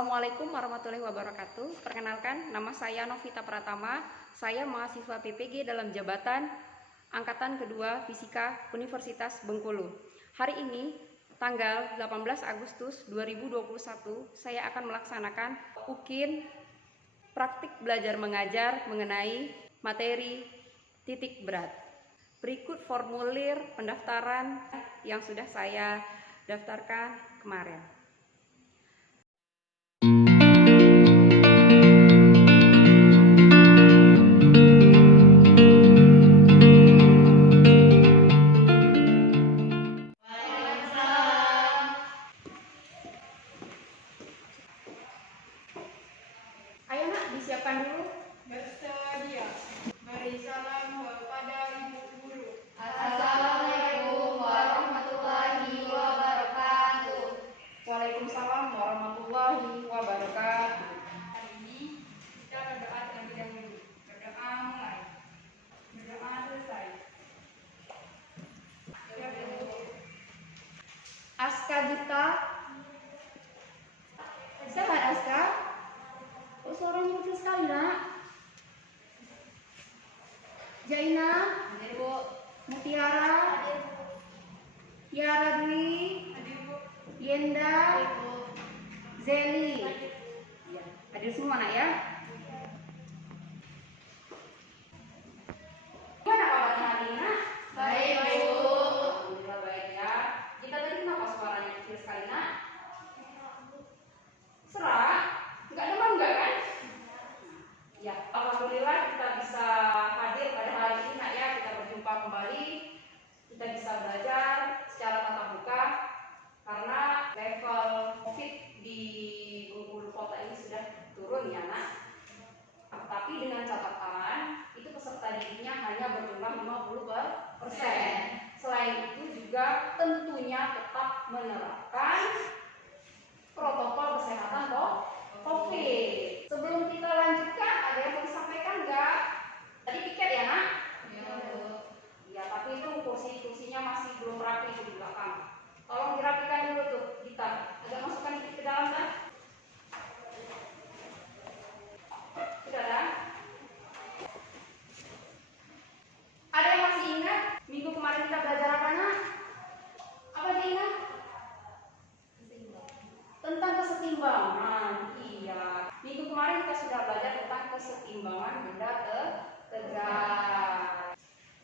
Assalamualaikum warahmatullahi wabarakatuh. Perkenalkan, nama saya Novita Pratama. Saya mahasiswa PPG dalam jabatan Angkatan Kedua Fisika Universitas Bengkulu. Hari ini, tanggal 18 Agustus 2021, saya akan melaksanakan UKIN praktik belajar mengajar mengenai materi titik berat. Berikut formulir pendaftaran yang sudah saya daftarkan kemarin. Ayo nak, disiapkan dulu. Bersedia. Beri salam kepada Ibu Guru. Assalamualaikum warahmatullahi wabarakatuh. Waalaikumsalam warahmatullahi wabarakatuh. Hari ini kita berdoa terlebih dahulu. Berdoa mulai. Berdoa selesai. Siap Ibu. Aska Gita. Sehat Aska? Oh, suaranya kecil sekali nak. Jaina, Mutiara, Tiara Dwi, Yenda, Zeli. Ya, hadir semua nak ya. Gimana kabarnya hari ini nak? Baik, Bu. Alhamdulillah baik ya. Kita tadi kenapa suaranya kecil sekali nak? Serak? Enggak demam enggak kan? Ya, alhamdulillah kita bisa hadir pada hari ini nak ya. Kita berjumpa kembali. Kita bisa belajar secara tatap muka karena level COVID di Bengkulu Kota ini sudah turun ya nak. Tapi dengan catatan itu peserta didiknya hanya berjumlah 50%. Selain itu juga tentunya tetap menerapkan protokol kesehatan COVID. Sebelum kita lanjutkan, ada yang mau disampaikan enggak? Tadi piket ya nak? Ya, tapi itu kursi-kursinya masih belum rapi di belakang. Tolong dirapikan dulu tuh, kita agak masukkan dikit ke dalam kan? Sudah dah? Ada yang masih ingat minggu kemarin kita belajar apa nak? Apa diingat? Tentang kesetimbangan. Iya. Minggu kemarin kita sudah belajar tentang kesetimbangan benda tegak.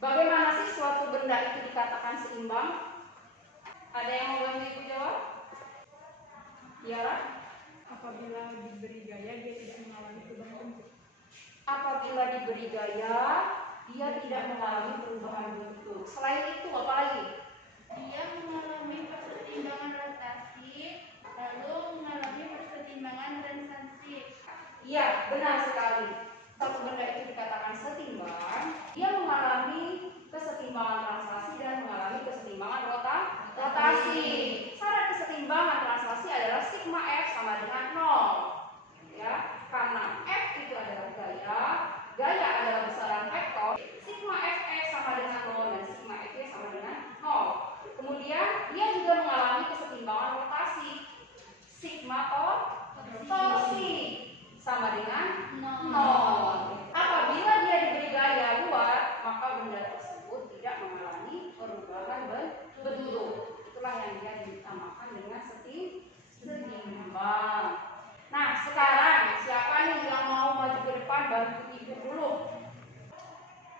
Bagaimana sih suatu benda itu dikatakan seimbang? Ada yang mau bantu Ibu jawab? Tiara? Apabila diberi gaya dia tidak mengalami perubahan bentuk. Apabila diberi gaya, dia tidak mengalami perubahan bentuk. Selain itu apa lagi? Dia mengalami persetimbangan rotasi, lalu mengalami persetimbangan transaksi. Iya, benar sekali. Satu benda itu dikatakan setimbang, dia mengalami kesetimbangan translasi dan mengalami kesetimbangan rotasi. Syarat kesetimbangan translasi adalah sigma F sama dengan 0. Ya, karena F itu adalah gaya adalah besaran vektor, sigma Fx sama dengan 0 dan sigma Fy sama dengan 0. Kemudian dia juga mengalami kesetimbangan rotasi. Sigma torsi sama dengan 0. Apabila dia diberi gaya luar, maka benda tersebut tidak mengalami perubahan bentuk. Itulah yang dia dinamakan dengan setimbang. Nah, sekarang siapa nih yang mau maju ke depan bantu Ibu dulu?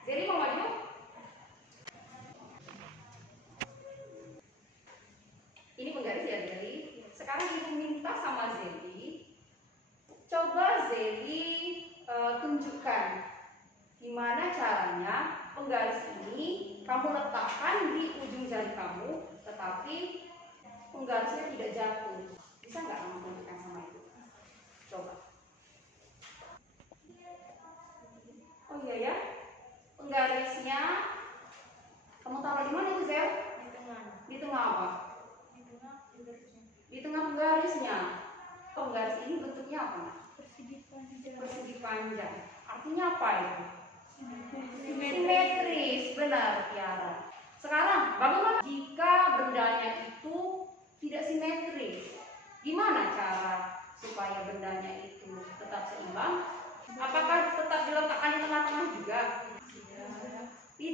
Jadi mau maju? Ini penggaris ya Zeli. Sekarang Ibu minta sama Zeli, coba Zeli tunjukkan gimana caranya penggaris ini kamu letakkan di ujung jari kamu, tetapi penggarisnya tidak jatuh. Bisa nggak kamu tunjukkan sama Ibu? Coba. Oh iya ya, penggarisnya kamu taruh di mana Ibu Zel? Di tengah. Di tengah apa? Di tengah penggarisnya. Di tengah penggarisnya. Penggaris ini bentuknya apa? Persegi panjang. Persegi panjang. Artinya apa itu? Simetris, benar Tiara. Sekarang, bagaimana jika bendanya itu tidak simetris? Gimana cara supaya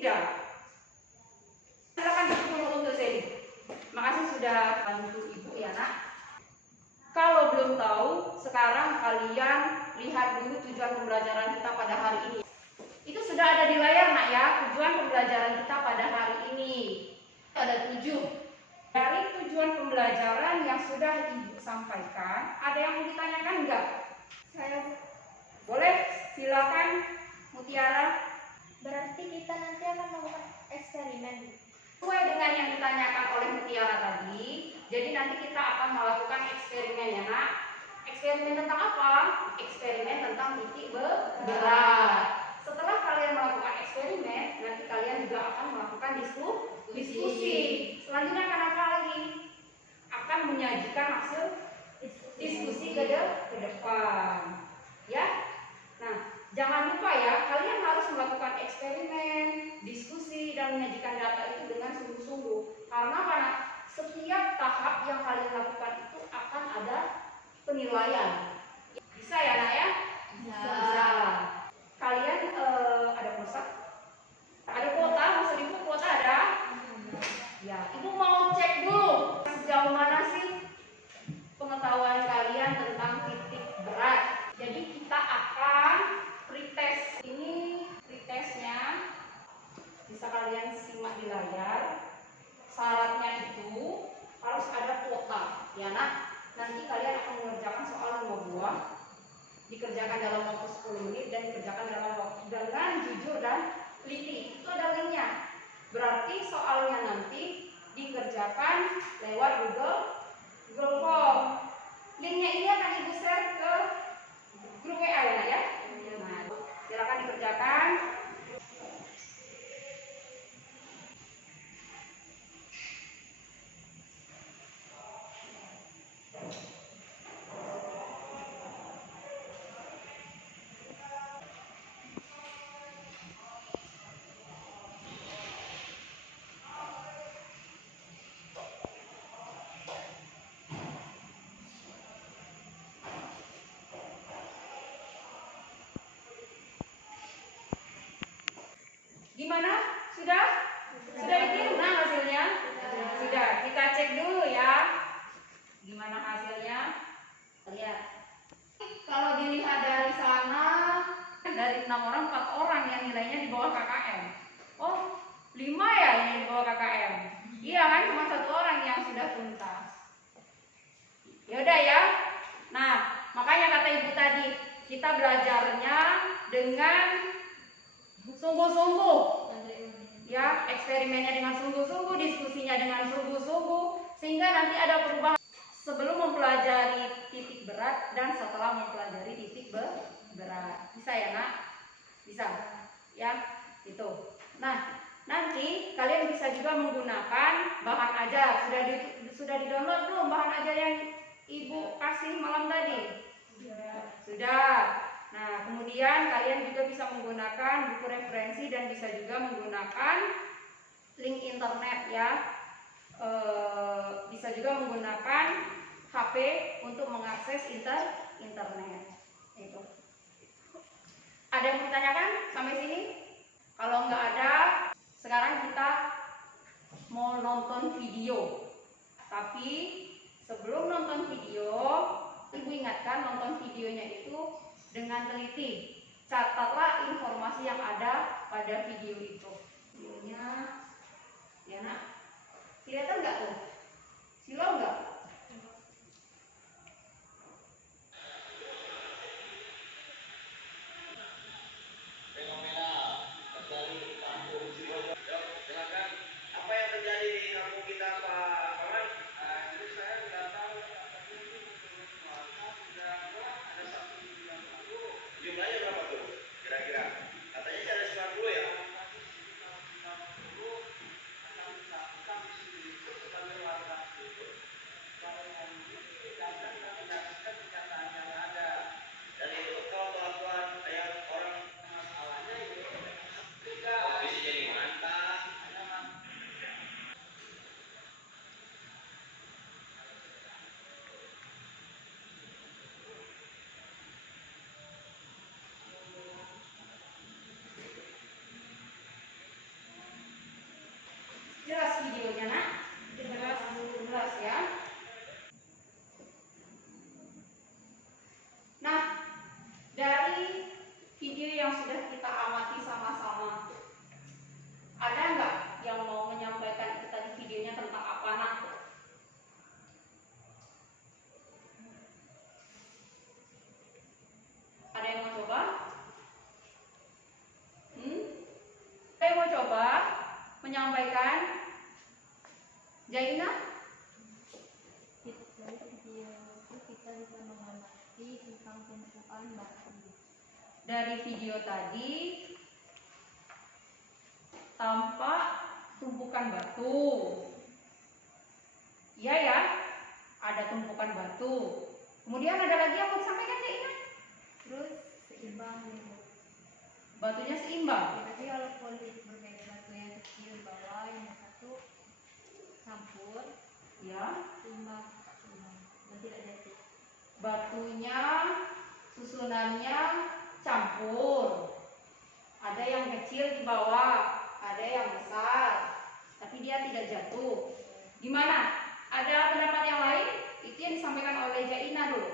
Tidak. Silakan dulu untuk sini. Makasih sudah bantu Ibu ya nak. Kalau belum tahu, sekarang kalian lihat dulu tujuan pembelajaran kita pada hari ini. Itu sudah ada di layar nak ya, tujuan pembelajaran kita pada hari ini. Ada 7. Dari tujuan pembelajaran yang sudah Ibu sampaikan, ada yang mau ditanyakan enggak? Saya Boleh, silakan Mutiara. berarti kita nanti akan melakukan eksperimen. Sesuai dengan yang ditanyakan oleh Mutiara tadi, jadi nanti kita akan melakukan eksperimen ya nak. Eksperimen tentang apa? Eksperimen tentang titik berat. Setelah kalian melakukan eksperimen, nanti kalian juga akan melakukan diskusi. Selanjutnya akan apa lagi? Akan menyajikan hasil diskusi ke depan. Ya. Nah, jangan lupa ya, kalian harus melakukan eksperimen, diskusi, dan menyajikan data itu dengan sungguh-sungguh. Karena setiap tahap yang kalian lakukan itu akan ada penilaian. Bisa ya nak ya? Bisa. Kalian ada pulsa? Ada kuota? Maksud Ibu kuota ada? Ya, Ibu mau cek dulu sejauh mana sih pengetahuan kalian tentang titik berat. Jadi kita akan pretest. Ini pretestnya bisa kalian simak di layar. Syaratnya itu harus ada kuota, ya nak. Nanti kalian akan mengerjakan soal 5 buah, dikerjakan dalam waktu 10 menit dan dikerjakan dalam waktu dengan jujur dan teliti. Itu ada linknya. Berarti soalnya nanti dikerjakan lewat Google Form. Linknya ini akan Ibu share ke grup WA ya nak ya. Nah, silakan dikerjakan. Gimana? Sudah? Sudah dikirim nah hasilnya? Sudah. Kita cek dulu ya. Gimana hasilnya? Lihat. Kalau dilihat dari sana, dari 6 orang, 4 orang yang nilainya di bawah KKM. Oh, 5 ya yang di bawah KKM. Iya kan, cuma 1 orang yang sudah tuntas. Yaudah ya. Nah, makanya kata Ibu tadi, kita belajarnya dengan sungguh-sungguh. Ya, eksperimennya dengan sungguh-sungguh, diskusinya dengan sungguh-sungguh, sehingga nanti ada perubahan sebelum mempelajari titik berat dan setelah mempelajari titik berat. Bisa ya nak? Bisa. Ya, itu. Nah, nanti kalian bisa juga menggunakan bahan ajar. Sudah di-download belum bahan ajar yang Ibu kasih malam tadi? Sudah. Nah, kemudian kalian juga bisa menggunakan buku referensi dan bisa juga menggunakan link internet ya. Bisa juga menggunakan HP untuk mengakses internet. Itu. Ada yang bertanyakan sampai sini? Kalau nggak ada, sekarang kita mau nonton video. Tapi sebelum nonton video, Ibu ingatkan nonton videonya itu dengan teliti. Catatlah informasi yang ada pada video itu. Videonya, ya nak, kelihatan nggak tuh? Silau nggak? yang sudah kita amati sama-sama. Ada nggak yang mau menyampaikan kita di videonya tentang apa nak? Ada yang mau coba? Ada yang mau coba menyampaikan? Jaina? Dari video itu kita bisa mengamati tentang tumpukan batu. Dari video tadi tampak tumpukan batu. Iya ya, ada tumpukan batu. Kemudian ada lagi yang mau disampaikan Jaina? Terus seimbang gitu. Batunya seimbang. Tapi kalau kulit berbeda, batu yang kecil bawah, yang satu campur, Ya, seimbang, seimbang, dan tidak jatuh. batunya susunannya campur. Ada yang kecil di bawah, ada yang besar, tapi dia tidak jatuh. Gimana? Ada pendapat yang lain? Itu yang disampaikan oleh Jaina dulu.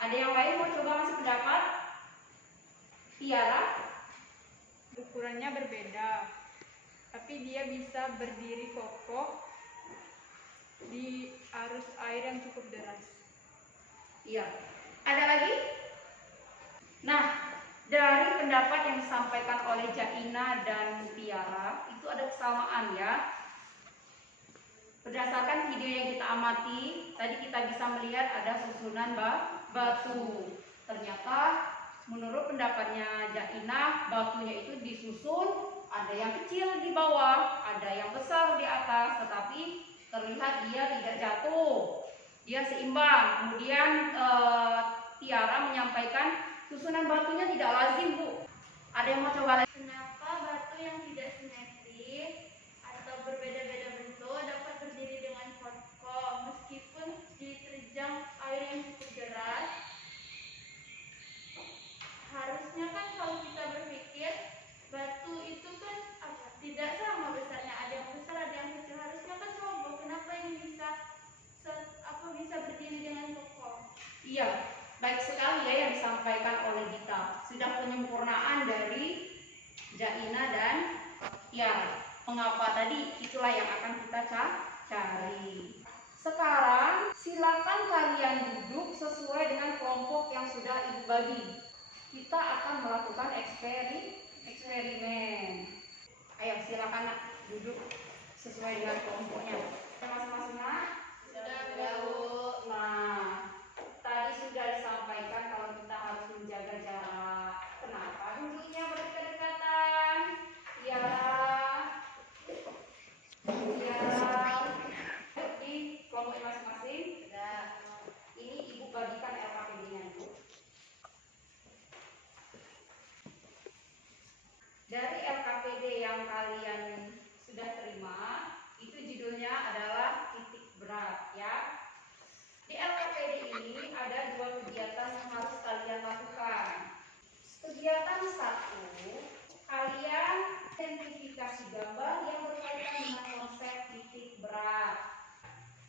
Ada yang lain mau coba ngasih pendapat? Tiara? Ukurannya berbeda, tapi dia bisa berdiri kokoh di arus air yang cukup deras. Iya. Ada lagi? Nah, dari pendapat yang disampaikan oleh Jaina dan Tiara, itu ada kesamaan ya. Berdasarkan video yang kita amati, tadi kita bisa melihat ada susunan batu. Ternyata menurut pendapatnya Jaina, batunya itu disusun, ada yang kecil di bawah, ada yang besar di atas, tetapi terlihat dia tidak jatuh. Dia seimbang. Kemudian Tiara menyampaikan susunan batunya tidak lazim, Bu. Ada yang mau coba lagi? Kenapa batu yang tidak simetris atau berbeda-beda bentuk dapat berdiri dengan kokoh meskipun diterjang air yang cukup deras? Harusnya kan kalau kita berpikir batu itu kan tidak sama besarnya, ada yang besar ada yang kecil, harusnya kan coba kenapa ini bisa bisa berdiri dengan kokoh? Iya, baik sekali ya yang disampaikan oleh Gita. Sudah penyempurnaan dari Jaina dan Tiara. Mengapa tadi? Itulah yang akan kita cari. Sekarang silakan kalian duduk sesuai dengan kelompok yang sudah Ibu bagi. Kita akan melakukan eksperimen. Ayo silakan nak, duduk sesuai dengan kelompoknya. Masing-masing nak? Sudah, Bu. Nah, tadi sudah disampaikan kalau kita harus menjaga jarak. Kenapa duduknya berdekatan? Ya, di kelompok masing-masing. Ini Ibu bagikan LKPD-nya. Dari LKPD yang kalian sudah terima, itu judulnya adalah titik berat ya. Di LKPD ini ada 2 kegiatan yang harus kalian lakukan. Kegiatan 1, kalian identifikasi gambar yang berkaitan dengan konsep titik berat.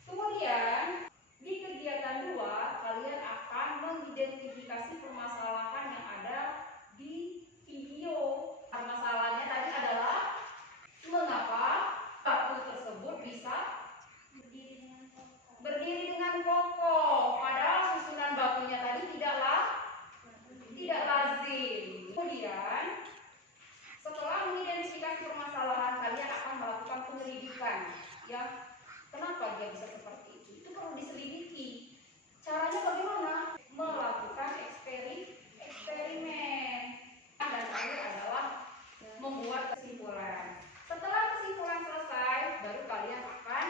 Kemudian di kegiatan 2, kalian akan mengidentifikasi permasalahan yang ada di video. Permasalahannya tadi adalah mengapa batu tersebut bisa berdiri dengan kokoh, padahal susunan batunya tadi tidak lazim. Kemudian setelah mengidentifikasi permasalahan, kalian akan melakukan penyelidikan. Ya, kenapa dia bisa seperti itu? Itu perlu diselidiki. Caranya bagaimana? Melakukan eksperimen. Dan terakhir adalah membuat kesimpulan. Setelah kesimpulan selesai, baru kalian akan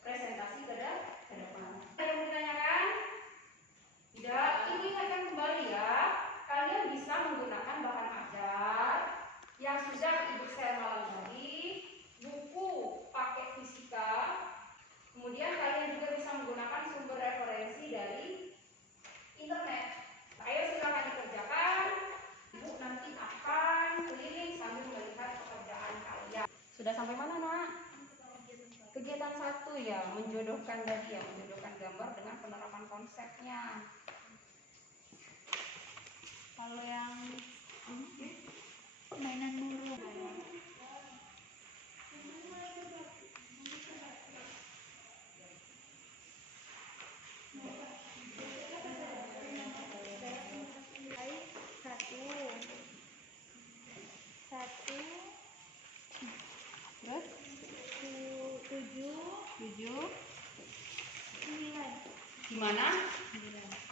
presentasi ke depan. Ada yang ditanyakan? Tidak, ingatkan kembali ya. Kalian bisa menggunakan bahan ajar yang sudah Ibu share malam tadi, buku paket fisika. Kemudian kalian juga bisa menggunakan sumber referensi dari internet. Ayo silakan dikerjakan. Ibu nanti akan keliling sambil melihat pekerjaan kalian. Sudah sampai mana, Nak? Kegiatan 1 ya, menjodohkan tadi ya, menjodohkan gambar dengan penerapan konsepnya. Kalau yang mainan mulu. Satu, Terus tujuh, 7. 9. Gimana?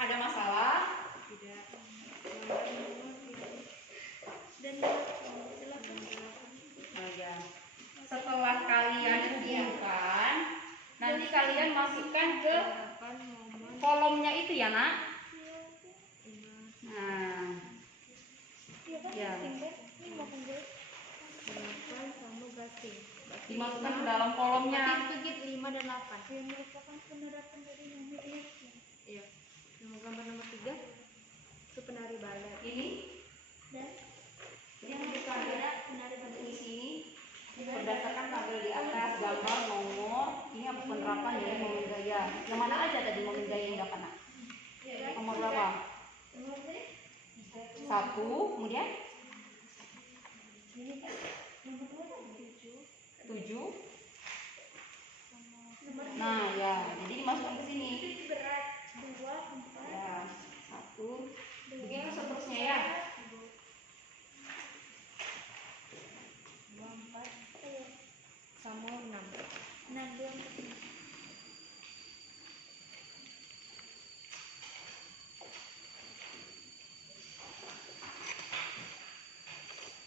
Ada masalah? Tidak. Dan 8. Nah, ya. Setelah kalian kumpulkan, nanti kalian masukkan ke kolomnya itu ya, Nak. Nah, Iya kan? Ya. Ini mau kumpul. 8 sama gasing. dimasukkan ke dalam kolomnya. Sedikit 5 dan 8. Yang merupakan penerapan dari nomor ini. Iya. Nomor gambar nomor 3 itu penari balet. Ini Dan yang bukan ada penari di balet. sini berdasarkan tabel di atas gambar nomor. Ini apa penerapan dari momen gaya. Yang mana aja tadi momen gaya yang dapat, Nak? Nomor berapa? Nomor 1, kemudian 7. Nah, ya. Jadi dimasukkan ke sini. berat 2, 4, Ya, 1. Begitu seterusnya ya. 2, 4, sama 6. 6, 2, 4.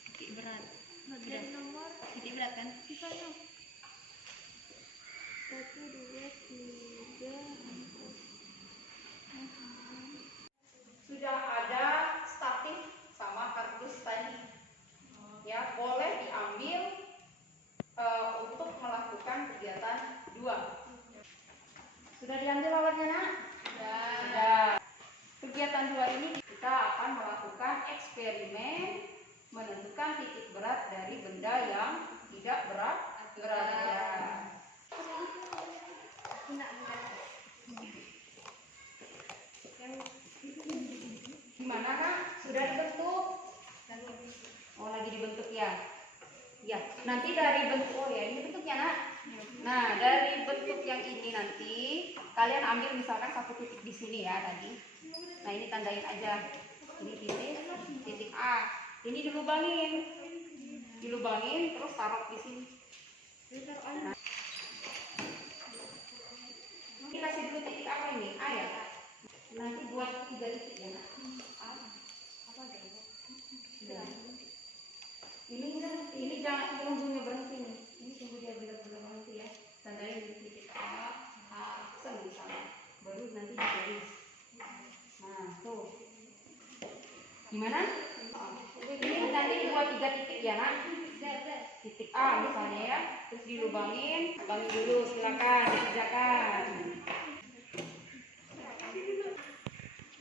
Titik berat. Dan nomor Titik berat kan? sisanya 1, 2, 3, 4. Sudah ada statif sama kardus tadi. Ya, boleh diambil untuk melakukan kegiatan 2. Sudah diambil alatnya, Nak? Sudah. Kegiatan 2 ini kita akan melakukan eksperimen menentukan titik berat dari benda yang tidak berat. Gimana, Kak? Sudah dibentuk? Oh, lagi dibentuk ya? Ya, nanti dari bentuk, oh ya, ini bentuknya, Nak. Nah, dari bentuk yang ini nanti kalian ambil misalkan satu titik di sini ya tadi. Nah, ini tandain aja. Ini titik A. Ini dilubangin, terus taruh di sini. Nah, ini kasih dulu titik apa ini? A ya. Nanti buat 3 titik ya, Nak. Ini jangan ujungnya berhenti nih. Ini tunggu dia benar-benar berhenti ya. Tandain di titik A, sen di sana. Baru nanti digaris. Nah, tuh. Gimana? Ini nanti buat 3 titik ya, Nak. Titik A misalnya ya. Terus dilubangin dulu, silakan dikerjakan.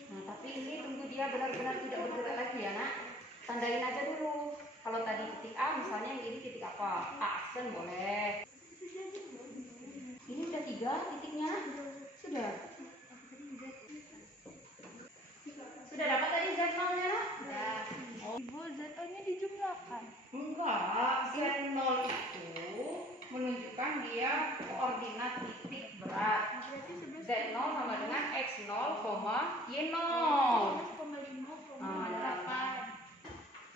Nah, tapi ini tunggu dia benar-benar tidak bergerak lagi ya, Nak. Tandain aja dulu. Kalau tadi titik A, misalnya yang ini titik apa? Aksen boleh. Ini udah 3 titiknya. Sudah. Sudah dapat tadi Z0-nya, Nak? Sudah. Oh. Ibu, ZO-nya dijumlahkan. Enggak, Z0 itu menunjukkan dia koordinat titik berat. Z0 sama dengan X0, Y0. 11,5,8.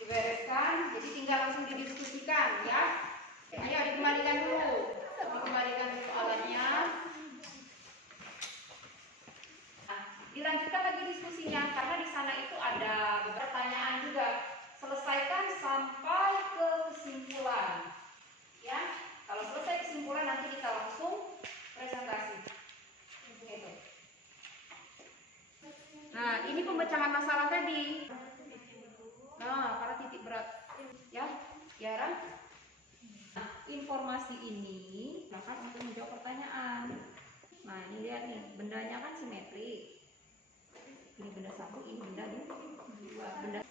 Dibereskan, jadi tinggal langsung didiskusikan ya. Ayo dikembalikan dulu. Dikembalikan dulu alatnya. Nah, dilanjutkan lagi diskusinya karena di sana itu ada beberapa pertanyaan juga. Selesaikan sampai ke kesimpulan. Ya, kalau selesai kesimpulan nanti kita langsung presentasi. Gitu. Nah, ini pemecahan masalah tadi. Nah, para titik berat. Ya, Tiara. Nah, informasi ini akan untuk menjawab pertanyaan. Nah, ini lihat nih, bendanya kan simetri. Ini benda 1, ini benda 2. Benda.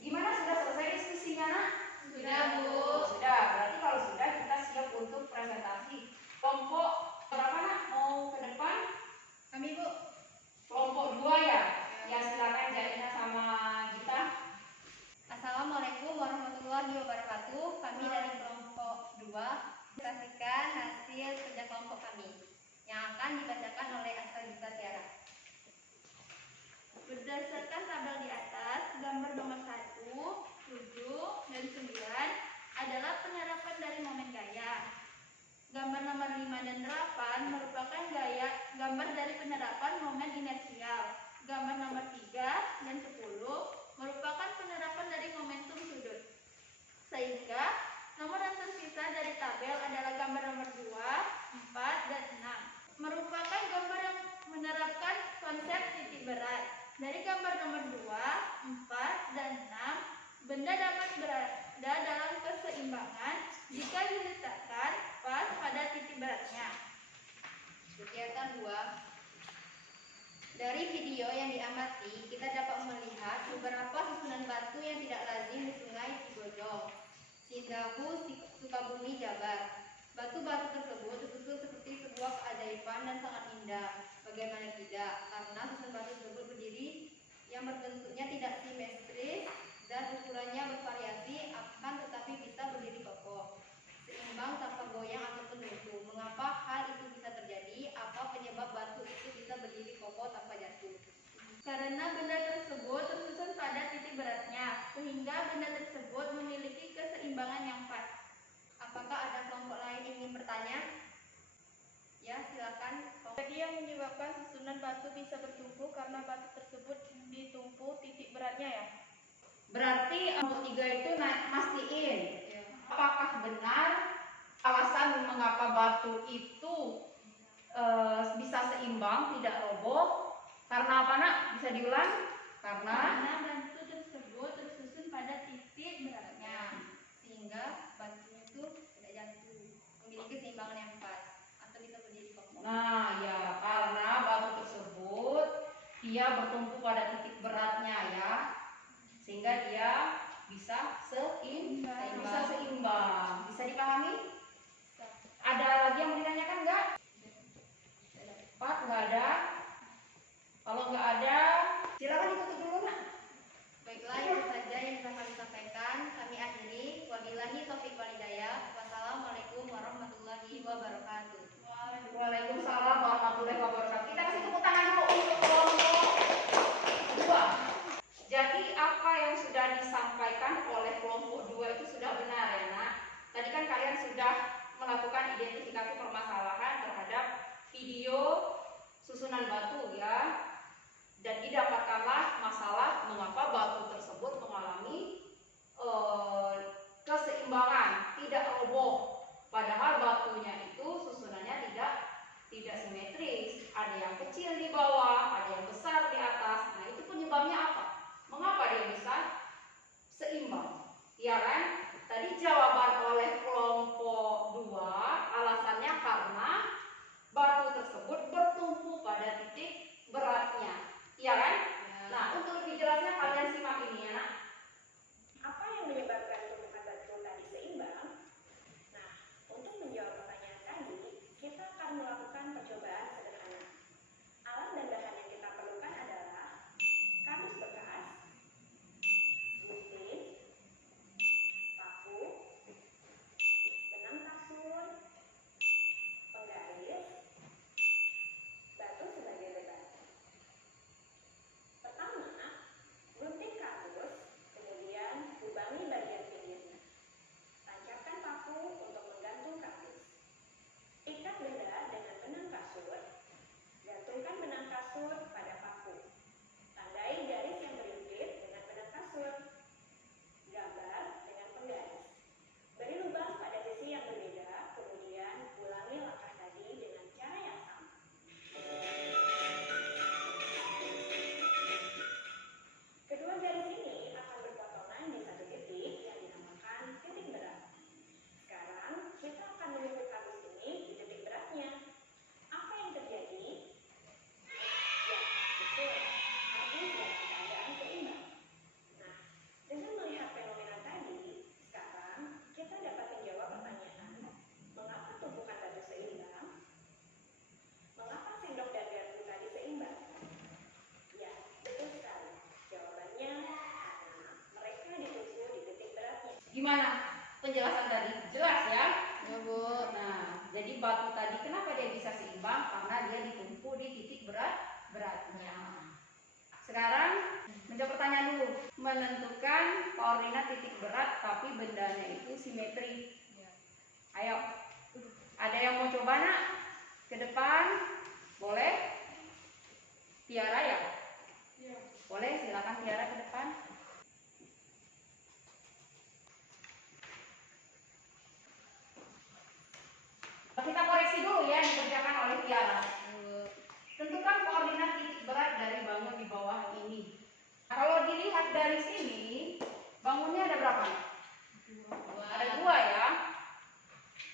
Gimana, sudah selesai diskusinya, Nak? Sudah, Bu. Sudah. Berarti kalau sudah kita siap untuk presentasi. Kelompok berapa, Nak? Mau ke depan? Kami, Bu. Kelompok 2 ya? Ya, silakan Janina sama Gita. nomor 3 dan 10 merupakan penerapan dari momentum sudut. Sehingga nomor yang tersisa dari tabel adalah gambar nomor 2, 4, dan 6. Merupakan gambar yang menerapkan konsep titik berat. Dari gambar nomor 2, 4, dan 6, benda dapat berada dalam keseimbangan jika diletakkan pas pada titik beratnya. Kegiatan 2. Dari video yang diamati, kita dapat melihat beberapa susunan batu yang tidak lazim di Sungai Cibodo, Cindahu, Sukabumi, Jabar. Batu-batu tersebut disusun seperti sebuah keajaiban dan sangat indah. Bagaimana tidak, karena susunan batu tersebut berdiri yang berbentuknya tidak simetris dan ukurannya bervariasi, akan tetapi bisa berdiri kokoh, seimbang tanpa goyang ataupun runtuh. Mengapa hal itu bisa terjadi? Apa penyebab batu itu bisa berdiri kokoh tanpa jatuh? Karena benda tersebut tersusun pada titik beratnya, sehingga benda tersebut memiliki keseimbangan yang pas. Apakah ada kelompok lain yang ingin bertanya? Ya, silakan. Jadi yang menyebabkan susunan batu bisa bertumpu karena batu tersebut ditumpu titik beratnya ya? Berarti untuk 3 itu mastiin apakah benar alasan mengapa batu itu bisa seimbang, tidak roboh. Karena apa nak? Bisa diulang? Karena batu tersebut tersusun pada titik beratnya, sehingga batunya itu tidak jatuh, memiliki keseimbangan yang pas, atau bisa berdiri kokoh. nah ya, karena batu tersebut dia bertumpu pada titik beratnya ya, sehingga dia bisa seimbang. Bisa dipahami? Ada lagi yang mau ditanyakan enggak? Pak, enggak ada? Kalau enggak ada, silakan ditutup dulu nak. Baiklah, itu saja yang bisa kami sampaikan. Kami akhiri. Wabillahi taufiq wal hidayah. Wassalamualaikum warahmatullahi wabarakatuh. Waalaikumsalam warahmatullahi wabarakatuh. Kita kasih tepuk tangan dulu untuk kelompok 2. Jadi apa yang sudah disampaikan oleh kelompok 2 itu sudah benar ya nak. Tadi kan kalian sudah melakukan identifikasi permasalahan terhadap video susunan batu ya. Dan didapatkanlah masalah mengapa batu tersebut mengalami keseimbangan, tidak roboh. Padahal batunya itu susunannya tidak simetris. Ada yang kecil di bawah, ada yang besar di atas. Nah, itu penyebabnya apa? Mengapa dia bisa seimbang? Ya kan? Tadi jawaban oleh kelompok 2 alasannya karena batu tersebut bertumpu pada titik beratnya. Iya kan? Nah, untuk lebih jelasnya kalian simak ini ya nak. Apa yang menyebabkan tumpukan batu tadi seimbang? Nah, untuk menjawab pertanyaan tadi, kita akan melakukan percobaan sederhana. Alat dan bahan yang kita perlukan adalah kardus bekas, gunting, paku, benang kasur, penggaris, batu sebagai beban. Pertama, gunting kardus, kemudian lubangi bagian pinggirnya. Tancapkan paku untuk menggantung kardus. Ikat benda dengan benang kasur. Gantungkan benang kasur pada paku. Tandai garis yang berimpit dengan benang kasur. Gambar dengan penggaris. Beri lubang pada sisi yang berbeda, kemudian ulangi langkah tadi dengan cara yang sama. Kedua garis ini akan berpotongan di satu titik yang dinamakan titik berat. Sekarang kita akan menumpuk kardus ini di titik beratnya. Apa yang terjadi? Ya, betul. Kardus dalam keadaan seimbang. Nah, dengan melihat fenomena tadi, sekarang kita dapat menjawab pertanyaan, mengapa tumpukan batu seimbang? Mengapa sendok dan garpu tadi seimbang? Ya, betul sekali. Jawabannya karena mereka ditumpu di titik beratnya. Gimana penjelasan tadi? Jelas ya? Ya, Bu. Nah, jadi batu tadi kenapa dia bisa seimbang? Karena dia ditumpu di titik beratnya. Sekarang menjawab pertanyaan dulu. Menentukan koordinat titik berat tapi bendanya itu simetri. Ayo. Ada yang mau coba nak? Ke depan? Boleh? Tiara ya? Iya. Boleh, silakan Tiara ke depan. Kita koreksi dulu ya, dikerjakan oleh Tiara. Tentukan koordinat titik berat dari bangun di bawah ini. Nah, kalau dilihat dari sini, bangunnya ada berapa? Ada 2 ya.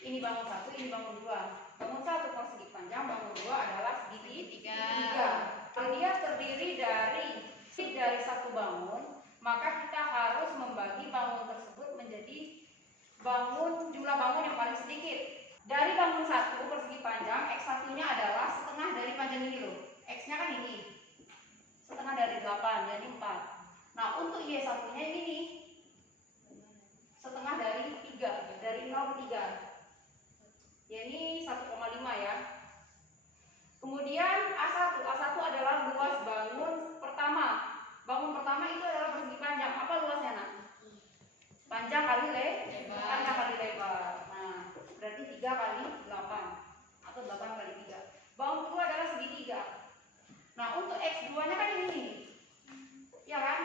Ini bangun 1, ini bangun 2. Bangun 1 persegi panjang, bangun 2 adalah segitiga. Kalau dia terdiri dari satu bangun, maka kita harus membagi bangun tersebut menjadi jumlah bangun yang paling sedikit. Dari bangun 1 persegi panjang, X1-nya adalah setengah dari panjang ini loh. X-nya kan ini. Setengah dari 8, jadi 4. Nah, untuk Y1-nya ini. Setengah dari 3, dari 0 ke 3. Ya, ini 1,5 ya. Kemudian A1 adalah luas bangun pertama. Bangun pertama itu adalah persegi panjang. Apa luasnya, Nak? Panjang kali lebar. Panjang kali lebar. Nah, berarti 3 kali 8 atau 8 kali 3. Bangun kedua adalah segitiga. Nah, untuk X2-nya kan ini. Ya kan?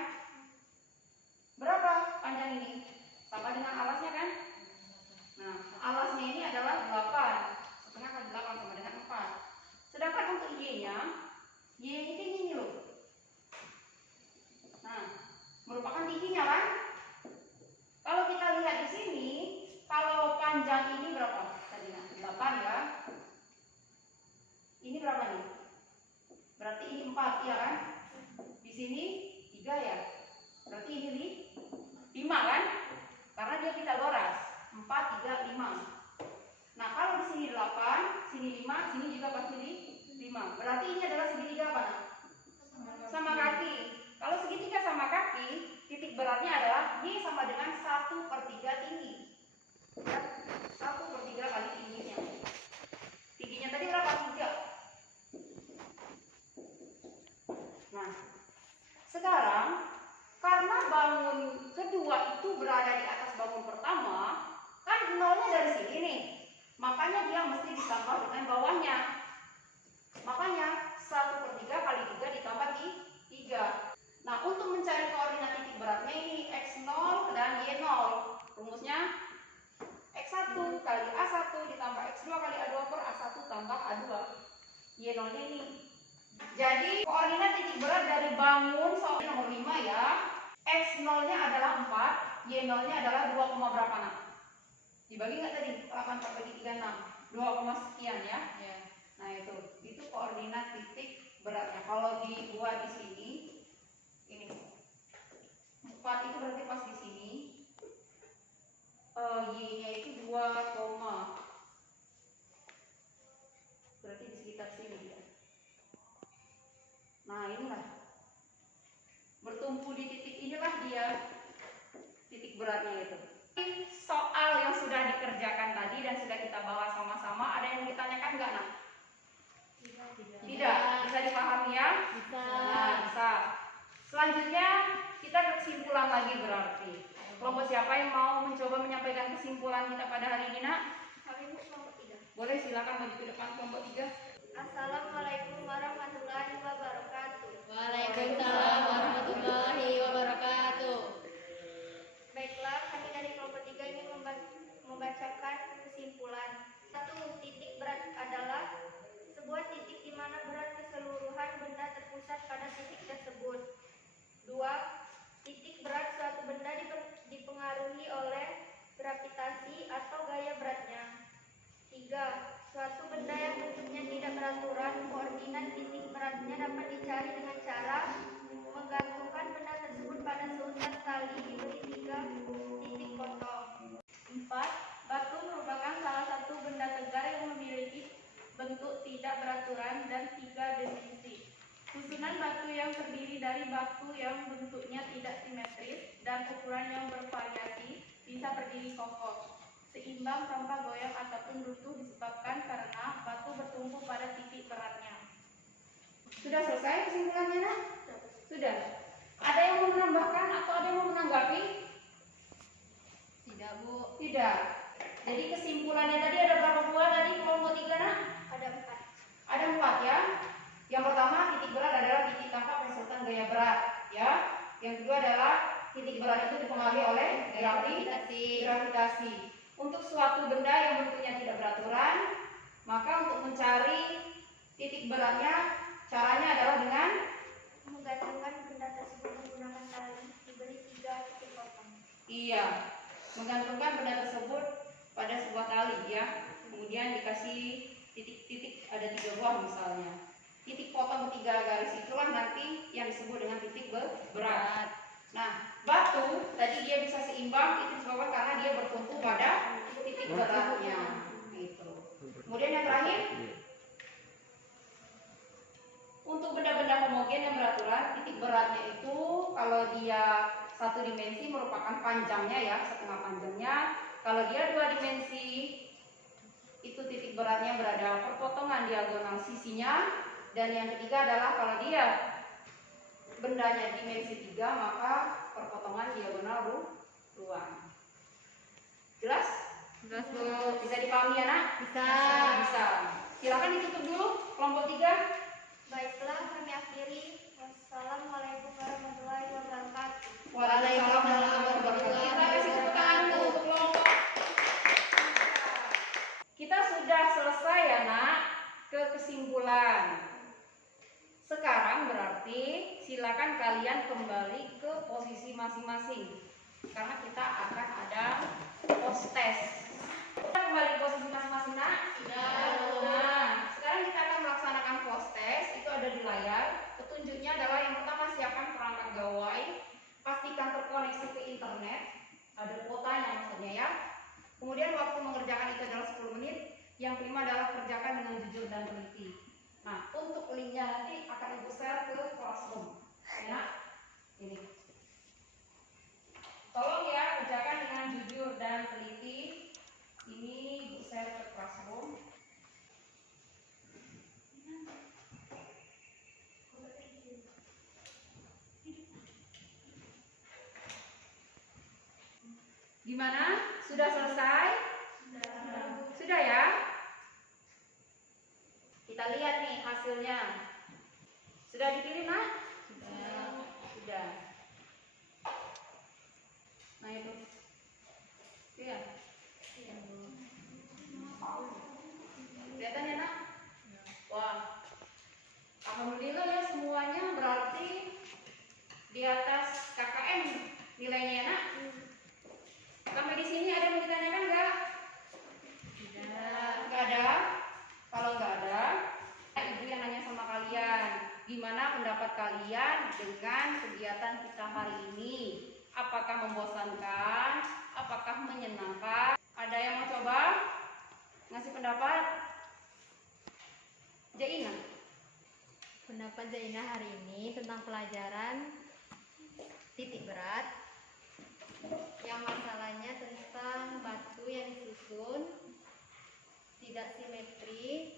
Berapa panjang ini? Sama dengan alasnya kan? Nah, alasnya ini adalah 8. Setengah kali 8 sama dengan 4. Sedangkan untuk Y-nya, Y ini loh. Nah, merupakan tingginya kan? Kalau kita lihat di sini, kalau panjang ini berapa? Tadi 8 ya. Ini berapa nih? Berarti ini 4 ya kan? Di sini 3 ya. Berarti ini 5 kan? Karena dia Pitagoras. 4, 3, 5. Nah, kalau di sini 8, sini 5, sini juga pasti 5. Berarti ini adalah segitiga apa? Sama kaki. Kalau segitiga sama kaki, titik beratnya adalah Y sama dengan 1/3 tinggi. Ya, 1/3 kali tingginya. Tingginya tadi berapa? 3. Nah, sekarang karena bangun kedua itu berada di atas bangun pertama, kan nolnya dari sini nih. Makanya dia mesti ditambah dengan bawahnya. Makanya 1/3 kali 3 ditambah 3. Nah, untuk mencari koordinat titik beratnya ini X0 dan Y0. Rumusnya X1 kali A1 ditambah X2 kali A2 per A1 tambah A2. Y0-nya ini. Jadi koordinat titik berat dari bangun nomor 5 ya. X0-nya adalah 4, Y0-nya adalah 2, berapa nak? Dibagi nggak tadi? 8 bagi 3, 6. 2, sekian ya. Nah, itu koordinat titik beratnya. Kalau dibuat di sini, ini 4 itu berarti pas di sini. Y-nya itu 2, berarti di sekitar sini ya. Nah, inilah bertumpu di titik inilah dia titik beratnya itu. Soal yang sudah dikerjakan tadi dan sudah kita bahas sama-sama, ada yang ditanyakan nggak, Nak? Tidak. Bisa dipahami ya? Bisa. Nah, bisa. Selanjutnya kita kesimpulan lagi berarti. Kelompok siapa yang mau mencoba menyampaikan kesimpulan kita pada hari ini, Nak? Kami kelompok 3. Boleh, silakan maju ke depan kelompok 3. Assalamualaikum warahmatullahi wabarakatuh. Waalaikumsalam warahmatullahi wabarakatuh. Baiklah, kami dari kelompok 3 ini membacakan kesimpulan. 1. Titik berat adalah sebuah titik di mana berat keseluruhan benda terpusat pada titik tersebut. 2. Titik berat suatu benda dipengaruhi oleh gravitasi atau gaya beratnya. 3. Suatu benda yang bentuknya tidak beraturan, koordinat titik beratnya dapat dicari dengan cara menggantungkan benda tersebut pada seutas tali diberi 3 titik potong. 4. Batu merupakan salah satu benda tegar yang memiliki bentuk tidak beraturan dan 3 dimensi. Susunan batu yang terdiri dari batu yang bentuknya tidak simetris dan ukuran yang bervariasi bisa berdiri kokoh, seimbang tanpa goyang ataupun runtuh disebabkan karena batu bertumpu pada titik beratnya. Sudah selesai kesimpulannya, Nak? Sudah. Ada yang mau menambahkan atau ada yang mau menanggapi? Tidak, Bu. Tidak. Jadi kesimpulannya tadi ada berapa buah tadi kelompok 3, Nak? Ada 4. Ada 4 ya. Yang pertama, titik berat adalah titik tanpa persertan gaya berat ya. titik berat itu dipengaruhi oleh gravitasi. Untuk suatu benda yang bentuknya tidak beraturan, maka untuk mencari titik beratnya caranya adalah dengan Menggantungkan benda tersebut menggunakan tali, diberi 3 titik potong. iya, menggantungkan benda tersebut pada sebuah tali ya. Kemudian dikasih titik-titik, ada 3 buah misalnya. Titik potong 3 garis itulah nanti yang disebut dengan titik berat. Nah, batu tadi dia bisa seimbang itu disebabkan karena dia bertumpu pada titik beratnya. Gitu. Kemudian yang terakhir, untuk benda-benda homogen yang beraturan, titik beratnya itu kalau dia 1 dimensi merupakan panjangnya ya, setengah panjangnya. Kalau dia 2 dimensi, itu titik beratnya berada perpotongan diagonal sisinya. Dan yang ketiga adalah kalau dia bendanya dimensi 3, maka perpotongan diagonal ruang. Jelas? Jelas, Bu. Bisa dipahami ya, Nak? Bisa. Bisa. Silakan ditutup dulu kelompok 3. Baiklah, kami akhiri. Wassalamualaikum warahmatullahi wabarakatuh. Waalaikumsalam warahmatullahi wabarakatuh. Kita kasih tepuk tangan dulu untuk kelompok. Kita sudah selesai ya, Nak, ke kesimpulan. Sekarang berarti silakan kalian kembali ke posisi masing-masing. Karena kita akan ada post test. Kita kembali ke posisi masing-masing, Nak? Sudah. Nah, sekarang kita akan melaksanakan post test. Itu ada di layar. Petunjuknya adalah yang pertama, siapkan perangkat gawai. Pastikan terkoneksi ke internet. Ada kuotanya maksudnya ya. Kemudian waktu mengerjakan itu adalah 10 menit. Yang kelima adalah kerjakan dengan jujur dan teliti. Nah, untuk linknya nanti akan Ibu share ke Classroom. Enak? Ini. Tolong ya, kerjakan dengan jujur dan teliti. Ini Ibu share ke Classroom. Gimana? Sudah selesai? Sudah ya? Kita lihat nih hasilnya. Sudah dikirim, Nak? Sudah. Nah itu. Iya. Kelihatan ya, Nak? Wah. Alhamdulillah ya, semuanya berarti di atas KKM nilainya ya, Nak? Sampai di sini ada yang mau ditanyakan nggak? Nggak ada. Kalau nggak ada, Ibu yang nanya sama kalian, gimana pendapat kalian dengan kegiatan kita hari ini? Apakah membosankan? Apakah menyenangkan? Ada yang mau coba ngasih pendapat? Jaina. Pendapat Zaina hari ini tentang pelajaran titik berat, yang masalahnya tentang batu yang disusun tidak simetri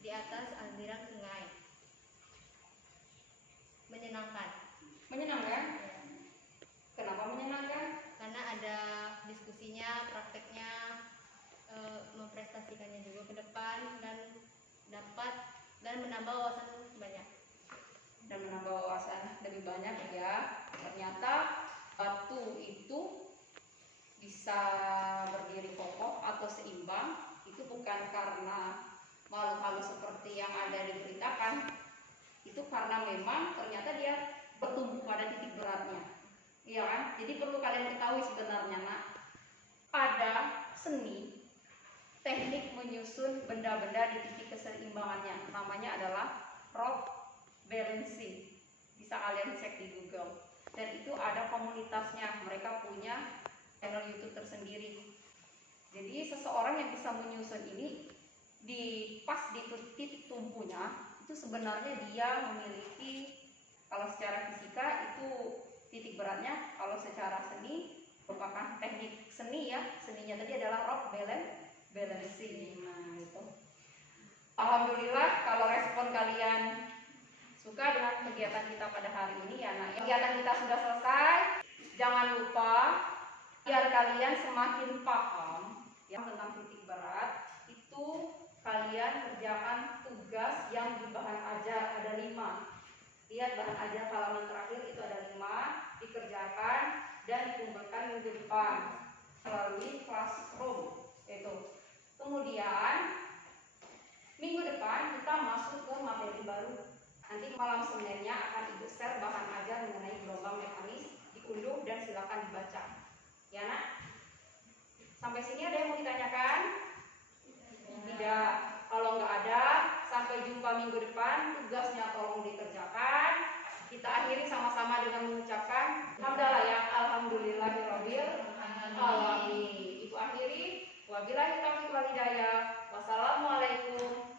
di atas aliran sungai. Menyenangkan. Menyenangkan? Kenapa menyenangkan? Karena ada diskusinya, prakteknya, memprestasikannya juga ke depan dan menambah wawasan banyak. Dan menambah wawasan lebih banyak ya. Ternyata batu itu bisa berdiri kokoh atau seimbang itu bukan karena makhluk halus seperti yang ada diberitakan. Itu karena memang ternyata dia bertumbuh pada titik beratnya. Iya kan? Jadi perlu kalian ketahui sebenarnya, Nak, ada seni teknik menyusun benda-benda di titik keseimbangannya. Namanya adalah rock balancing. Bisa kalian cek di Google. Dan itu ada komunitasnya. Mereka punya channel YouTube tersendiri. Jadi seseorang yang bisa menyusun ini pas di titik tumpunya itu sebenarnya dia memiliki, kalau secara fisika itu titik beratnya, kalau secara seni merupakan teknik seni ya. Seninya tadi adalah rock balancing. Nah itu. Alhamdulillah kalau respon kalian suka dengan kegiatan kita pada hari ini ya, Nak. Kegiatan kita sudah selesai. Jangan lupa biar kalian semakin paham yang tentang titik berat itu kalian kerjakan tugas yang di bahan ajar ada 5. Lihat bahan ajar halaman terakhir itu ada 5 dikerjakan. dan dikumpulkan minggu depan melalui classroom itu. Kemudian minggu depan kita masuk ke materi baru. Nanti malam Seninnya akan Ibu share bahan ajar mengenai gelombang mekanis, diunduh dan silakan dibaca. Ya nak? Sampai sini ada yang mau ditanyakan? Tidak. Kalau nggak ada, sampai jumpa minggu depan. Tugasnya tolong dikerjakan. Kita akhiri sama-sama dengan mengucapkan hamdalah ya, alhamdulillahirabbil alamin. Ibu akhiri, wabillahi taufiq wal hidayah. Wassalamualaikum